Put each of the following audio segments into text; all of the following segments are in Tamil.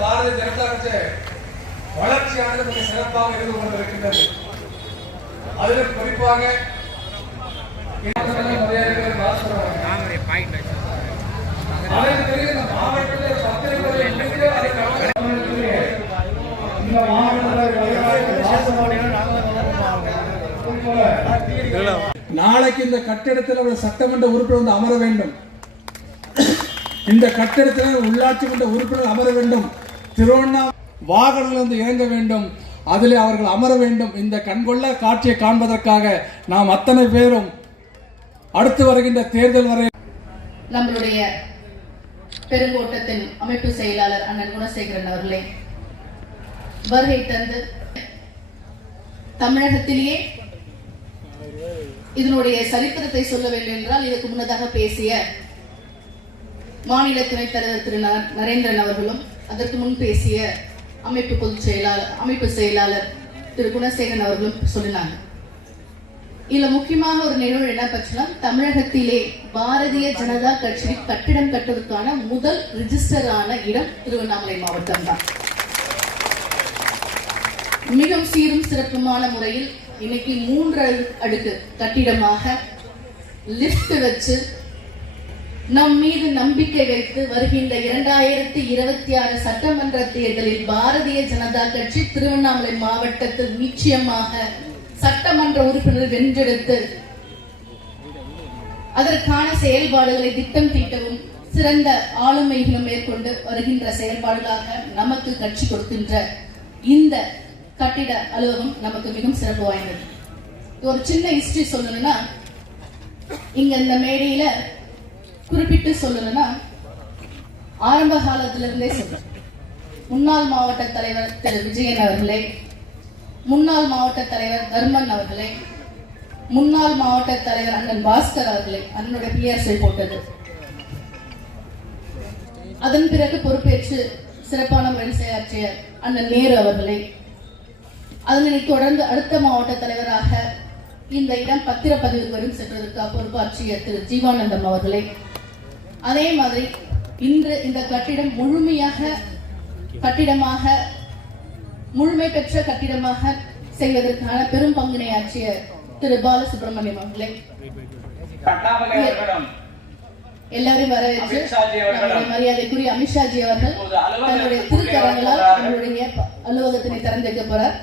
பாரதிய ஜனதா கட்சி வளர்ச்சியானது மிக சிறப்பாக இருந்து கொண்டிருக்கின்றது. அதில் குறிப்பாக நாளைக்கு இந்த கட்டிடத்தில் ஒரு சட்டமன்ற உறுப்பினர் வந்து அமர வேண்டும். இந்த கட்டிடத்தில் உள்ளாட்சி மன்ற உறுப்பினர் அமர வேண்டும். திருவண்ணாமலை வாகனங்கள் வந்து இறங்க வேண்டும். அதில் அவர்கள் அமர வேண்டும். இந்த கண்கொள்ள காட்சியை காண்பதற்காக நாம் அத்தனை பேரும் அடுத்து வருகின்ற தேர்தல் வரை நம்மளுடைய பெருங்கோட்டத்தின் அமைப்பு செயலாளர் அண்ணன் குணசேகரன் அவர்களே வருகை தந்து தமிழகத்திலேயே இதனுடைய சரித்திரத்தை சொல்ல வேண்டும் என்றால் இதற்கு முன்னதாக பேசிய மாநில துணைத் தலைவர் திரு நரேந்திரன் அவர்களும் அதற்கு முன் பேசிய அமைப்பு செயலாளர் திரு குணசேகரன் அவர்களும் சொன்னாங்க. இதுல முக்கியமாக ஒரு நிகழ்வு என்ன பற்றினா, தமிழகத்திலே பாரதிய ஜனதா கட்சி கட்டிடம் கட்டுவதற்கான முதல் ரிஜிஸ்டர் ஆன இடம் திருவண்ணாமலை மாவட்டம் தான். மிகவும் சீரும் சிறப்புமான முறையில் இன்னைக்கு 3 அடுக்கு கட்டிடமாக லிப்ட் வச்சு நம் மீது நம்பிக்கை வைத்து வருகின்ற 2026 சட்டமன்ற தேர்தலில் பாரதிய ஜனதா கட்சி திருவண்ணாமலை மாவட்டத்தில் நிச்சயமாக சட்டமன்ற உறுப்பினர் வென்றெடுத்து அதற்கான செயல்பாடுகளை திட்டம் தீட்டவும் சிறந்த ஆளுமைகளும் மேற்கொண்டு வருகின்ற செயல்பாடுகளாக நமக்கு கட்சி கொடுக்கின்ற இந்த கட்டிட அலுவலகம் நமக்கு மிகவும் சிறப்பு வாய்ந்தது. ஒரு சின்ன ஹிஸ்டரி சொல்லணும்னா, இங்க இந்த மேடையில குறிப்பிட்டு சொல்லணும்னா, ஆரம்ப காலத்திலிருந்தே சொல்ற முன்னாள் மாவட்ட தலைவர் திரு விஜயன் அவர்களே, முன்னாள் மாவட்ட தலைவர் தர்மன் அவர்களே, முன்னாள் மாவட்ட தலைவர் அண்ணன் பாஸ்கர் அவர்களே அண்ணனுடைய பிஎஸ்ஐ போட்டது. அதன் பிறகு பொறுப்பேற்று சிறப்பான முறையில் செயலாற்றிய அண்ணன் நேரு அவர்களே, அதனை தொடர்ந்து அடுத்த மாவட்ட தலைவராக இந்த இடம் பத்திரப்பதிவு வரும் சென்றதற்காக பொறுப்பாற்றிய திரு ஜீவானந்தம் அவர்களே, அதே மாதிரி இன்று இந்த கட்டிடம் முழுமை பெற்ற கட்டிடமாக செய்வதற்கான பெரும் பங்கினை ஆற்றிய திரு பாலசுப்ரமணியம் அவர்களே, எல்லாரையும் வரவேற்று மரியாதைக்குரிய அமித்ஷாஜி அவர்கள் தன்னுடைய திருக்கரங்களால் நம்மளுடைய அலுவலகத்தினை திறந்திருக்க போறார்.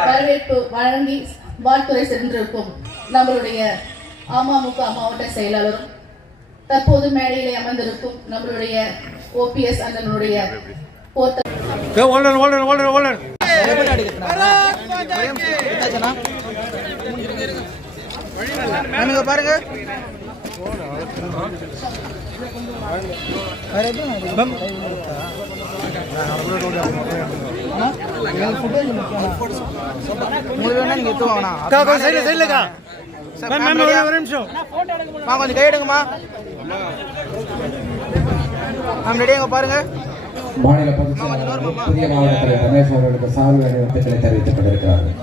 வரவேற்பு வழங்கி வாழ்த்துறை சென்றிருக்கும் நம்மளுடைய அமமுக மாவட்ட செயலாளரும் தற்போது மேடையிலே அமர்ந்திருக்கும் நம்மளுடைய ஓபிஎஸ் அண்ணனுடைய பாருங்க நீங்க கொஞ்சம் கை எடுங்கம்மா. பாருங்க. மாநில பொதுச் புதிய மாவட்ட தலைவர் ரமேஷ் அவர்களுக்கு சார்பு வாழ்த்துக்களை தெரிவித்துக் கொண்டிருக்கிறார்கள்.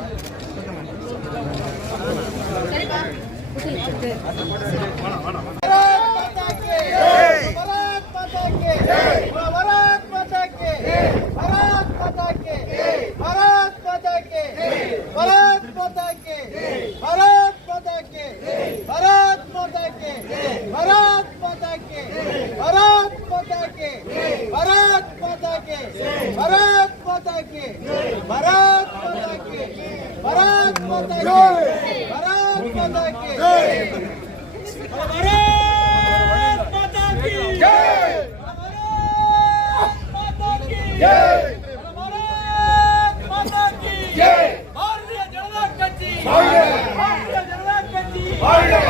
வாழ்க!